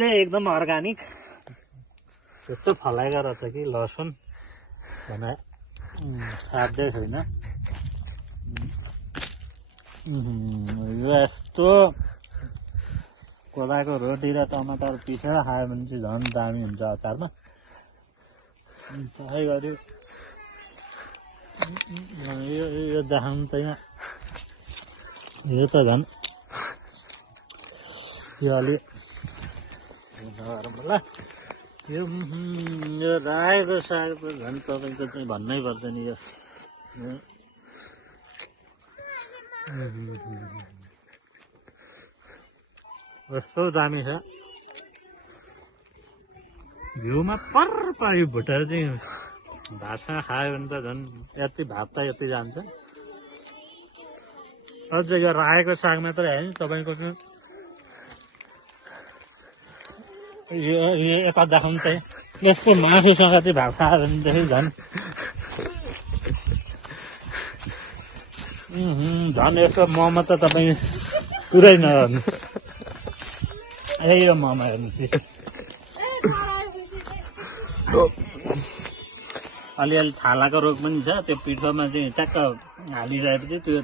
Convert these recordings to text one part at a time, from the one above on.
शुद्ध एकदम अर्गानिक यस्तो फलाएको रहेछ कि लसुन भने साध्यै छैन। यो यस्तो कोदाको रोटी र टमाटर पिसेर खायो भने चाहिँ झन् दामी हुन्छ अचारमा। त्यसै गरी यो देखाउनु त यहाँ यो त झन् यो अलि ल यो रायोको साग त झन् तपाईँको चाहिँ भन्नै पर्दैन। यो कस्तो दामी छ। घिउमा पर्परी भुटेर चाहिँ भातसँग खायो भने त झन् यति भात त यति जान्छ। अझ यो रायोको साग मात्रै होइन तपाईँको चाहिँ यो यता देखाउनु चाहिँ यसको मासुसँग चाहिँ भात खायो भनेदेखि झन् झन् यसको मोमो त तपाईँ पुरै नगर्नु। यो मोमो हेर्नु अलिअलि छालाको रोग पनि छ। त्यो पिठोमा चाहिँ ट्याक्क हालिसकेपछि त्यो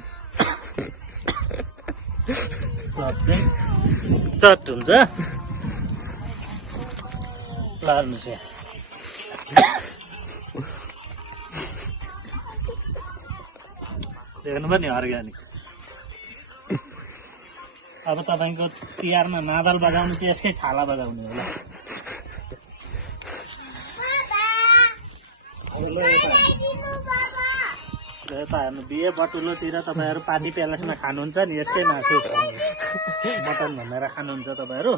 चट हुन्छ। लार्नुहोस् यहाँ देख्नु पनि अर्ग्यानिक। अब तपाईँको तिहारमा मादल बजाउनु चाहिँ यसकै छाला बजाउने होला। यता हेर्नु बिहे बटुलोतिर तपाईँहरू पार्टी प्यालेसमा खानुहुन्छ नि यसकै मासु मटन भनेर खानुहुन्छ तपाईँहरू।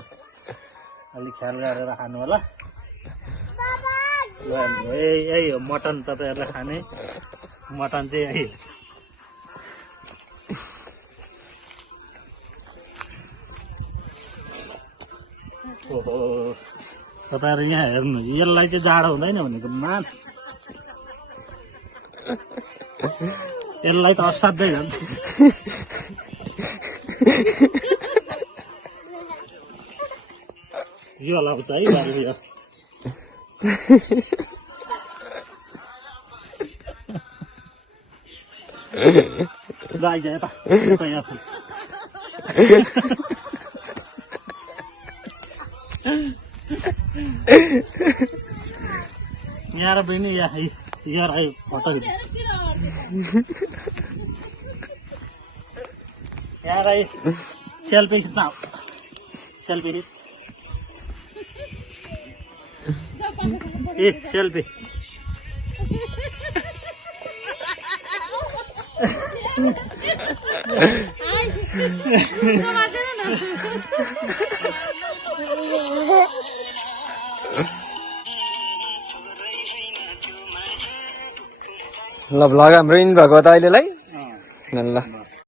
अलिक ख्याल गरेर खानु होला। यही हो मटन तपाईँहरूलाई खाने। मटन चाहिँ यही ओहो तपाईँहरू यहाँ हेर्नु यसलाई चाहिँ जाडो हुँदैन भनेको मान यसलाई त असाध्यै झन्। यो लाउँछ है बाहिर यो आइज यता यहाँ र बहिनी यहाँ आयो फोटो यहाँ आयो सेल्फी खिच्न सेल्फी ए सेल्फी ल भ्लग हाम्रो इन भएको त अहिलेलाई ल